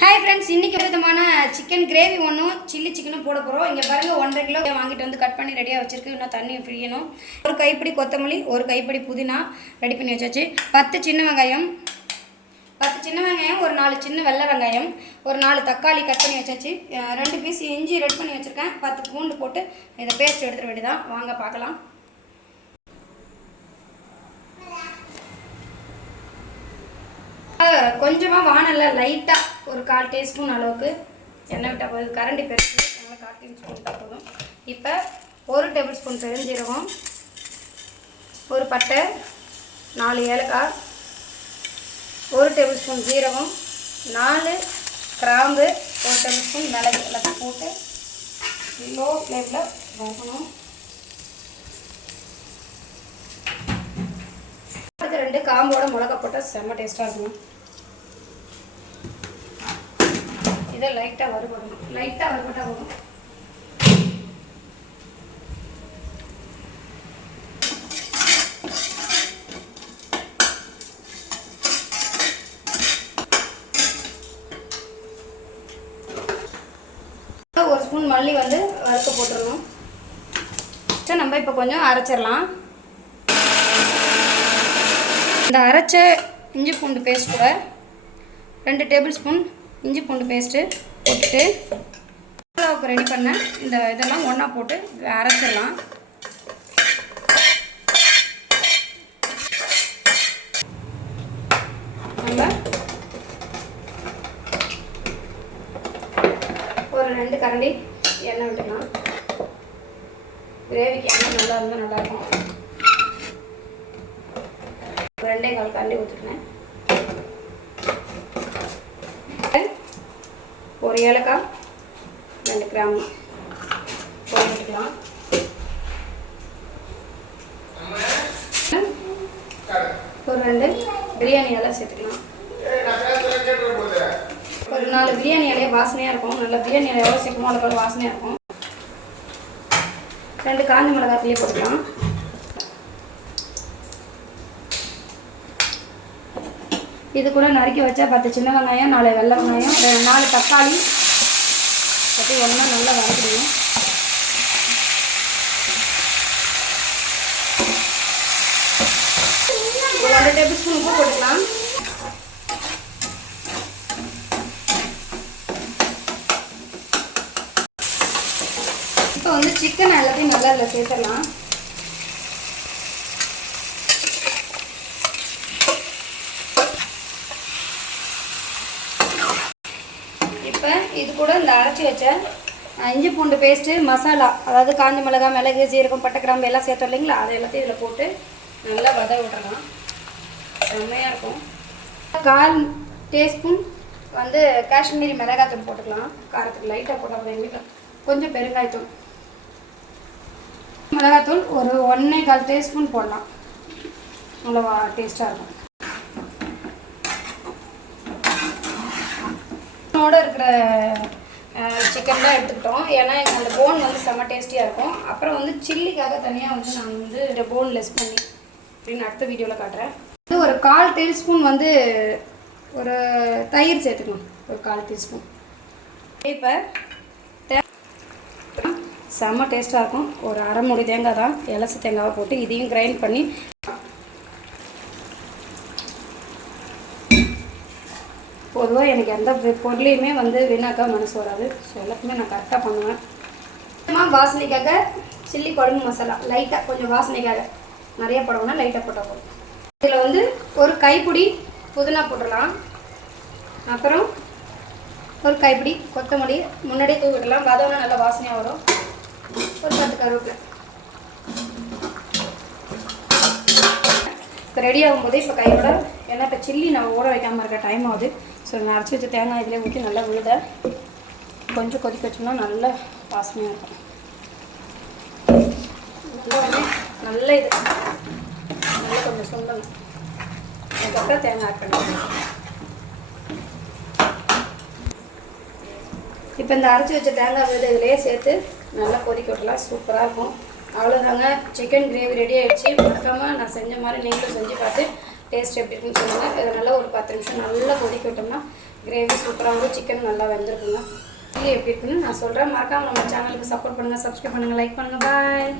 Hi friends, இன்றைக்கி விதமான chicken gravy ஒன்றும் சில்லி சிக்கனும் போட போகிறோம். இங்கே பாருங்கள், 1.5 கிலோ வாங்கிட்டு வந்து கட் பண்ணி ரெடியாக வச்சுருக்கு. இன்னும் தண்ணி பிழியணும். ஒரு கைப்பிடி கொத்தமல்லி, ஒரு கைப்பிடி புதினா ரெடி பண்ணி வச்சாச்சு. 10 சின்ன வெங்காயம், ஒரு 4 சின்ன வெள்ளை வெங்காயம், ஒரு 4 தக்காளி கட் பண்ணி வச்சாச்சு. 2 பீஸ் இஞ்சி ரெடி பண்ணி வச்சுருக்கேன். 10 பூண்டு போட்டு இதை பேஸ்ட் எடுத்துட வேண்டியதான். வாங்க பார்க்கலாம். கொஞ்சமாக வானலில் லைட்டாக ஒரு 1/4 டீஸ்பூன் அளவுக்கு எண்ணெய் விட்டால் போதும். கரண்டி பெருசு, அதனால் 1/4 டீஸ்பூன் விட்டால் போதும். இப்போ 1 டேபிள் ஸ்பூன் பெருஞ்சீரகம், ஒரு பட்டை, 4 ஏலக்காய், 1 டேபிள் ஸ்பூன் ஜீரகம், 4 கிராம்பு, 1 டேபிள் ஸ்பூன் மிளகு எல்லாத்தையும் போட்டு லோ ஃப்ளேமில் வதக்கணும். 2 காம்போட மிளகா போட்டால் செம்ம டேஸ்ட்டாக இருக்கும். இதை லைட்டாக வறுபடணும். லைட்டாக வறுபட்டால் போதும். ஒரு ஸ்பூன் மல்லி வந்து வறுக்க போட்டுடணும். நம்ம இப்போ கொஞ்சம் அரைச்சிடலாம். இந்த அரைச்ச இஞ்சி பூண்டு பேஸ்ட் கூட 2 டேபிள் ஸ்பூன் இஞ்சி பூண்டு பேஸ்ட்டு போட்டுட்டு மசாலாவுக்கு ரெடி பண்ண இந்த இதெல்லாம் ஒன்றா போட்டு அரைச்சிடலாம். நம்ம ஒரு 2 கரண்டி எண்ணெய் விட்டுக்கலாம். கிரேவிக்கு எண்ணெய் நல்லா இருந்தால் நல்லாயிருக்கும். 2.25 கரண்டி ஊற்றிக்கினேன். ஒரு ஏலக்காய், 2 கிராம்பு போட்டுக்கலாம். ஒரு 2 பிரியாணி இலை சேர்த்துக்கலாம். ஒரு 4 பிரியாணி இலையை வாசனையாக இருக்கும். நல்ல பிரியாணி இலை எவ்வளோ சேர்க்கணும் அவ்வளோ வாசனையாக இருக்கும். 2 காஞ்ச மிளகாய் போட்டுக்கலாம். இது கூட நறுக்கி வச்சா 10 சின்ன வெங்காயம், 4 வெள்ளை வெங்காயம், 4 தக்காளி பற்றி ஒன்றா நல்லா வதக்கிடுவோம். ஒரு 1 டேபிள் ஸ்பூன் உப்பு போட்டுக்கலாம். இப்போ வந்து சிக்கன் எல்லாத்தையும் நல்லா இதில் சேர்த்துடலாம். இப்போ இது கூட இந்த அரைச்சி வச்ச இஞ்சி பூண்டு பேஸ்ட்டு மசாலா, அதாவது காஞ்ச மிளகாய், மிளகு, ஜீரகம், பட்டை, கிராம்பு எல்லாம் சேர்த்தோம் இல்லைங்களா, அதை எல்லாத்தையும் இதில் போட்டு நல்லா வதக்க விட்டுறலாம். செம்மையாக இருக்கும். 1/4 டீஸ்பூன் வந்து காஷ்மீரி மிளகாத்தூள் போட்டுக்கலாம். காரத்துக்கு லைட்டாக போட்டால் எங்கள் வீட்டில் கொஞ்சம் பெருங்காயத்தூள், மிளகாத்தூள் ஒரு 1.25 டீஸ்பூன் போடலாம். நல்லா டேஸ்ட்டாக இருக்கும். இருக்கிற சிக்கன் தான் எடுத்துக்கிட்டோம். ஏன்னா எங்கள் அந்த போன் வந்து செம்ம டேஸ்டியாக இருக்கும். அப்புறம் வந்து சில்லிக்காக தனியாக வந்து நான் வந்து இந்த போன் லெஸ் பண்ணி அப்படின்னு அடுத்த வீடியோவில் காட்டுறேன். வந்து ஒரு 1/4 டீஸ்பூன் வந்து ஒரு தயிர் சேர்த்துக்கணும். ஒரு 1/4 டீஸ்பூன். இப்போ செம்ம டேஸ்ட்டாக இருக்கும். ஒரு அரை மூடி தேங்காய் தான், இலச தேங்காவை போட்டு இதையும் கிரைண்ட் பண்ணி பொதுவாக எனக்கு எந்த பொருளையுமே வந்து வீணாக்க மனசு வராது. ஸோ எல்லாத்தையுமே நான் கரெக்டாக பண்ணுவேன். வாசனைக்காக சில்லி குழம்பு மசாலா லைட்டாக கொஞ்சம் வாசனைக்காக, நிறைய போடணும்னா லைட்டாக போட்டால் போதும். இதில் வந்து ஒரு கைப்பிடி புதினா போட்டுடலாம். அப்புறம் ஒரு கைப்பிடி கொத்தமல்லி முன்னாடியே தூவிடலாம். வதோன்னா நல்லா வாசனையாக வரும். ஒரு 10 கருவேப்பிலை. இப்போ ரெடி ஆகும்போது இப்போ கையோட, ஏன்னா இப்போ சில்லி நான் ஊற வைக்காமல் இருக்க டைம் ஆகுது. ஸோ நான் அரைச்சி வச்ச தேங்காய் இதிலே ஊற்றி நல்லா விழுத கொஞ்சம் கொதிக்க வச்சோம்னா நல்ல வாசனையாக இருக்கும். நல்ல இது நல்லா கொஞ்சம் சுண்டணும். அதுக்கப்புறம் தேங்காய் ஆட் பண்ணிக்கலாம். இப்போ இந்த அரைச்சி வச்ச தேங்காய் விழுத இதிலே சேர்த்து நல்லா கொதிக்க விட்டலாம். சூப்பராக இருக்கும். அவ்வளோதாங்க, சிக்கன் கிரேவி ரெடி ஆகிடுச்சு. மறக்காமல் நான் செஞ்ச மாதிரி நீங்களும் செஞ்சு பார்த்து டேஸ்ட் எப்படி இருக்குன்னு சொல்லுங்கள். இதை நல்லா ஒரு 10 நிமிஷம் நல்லா கொதிக்க விட்டோம்னா கிரேவி சூப்பராக வரும். சிக்கன் நல்லா வெந்திருக்குங்க. சில்லி எப்படி இருக்குன்னு நான் சொல்கிறேன். மறக்காமல் நம்ம சேனலுக்கு சப்போர்ட் பண்ணுங்கள், சப்ஸ்கிரைப் பண்ணுங்கள், லைக் பண்ணுங்கள். பாய்.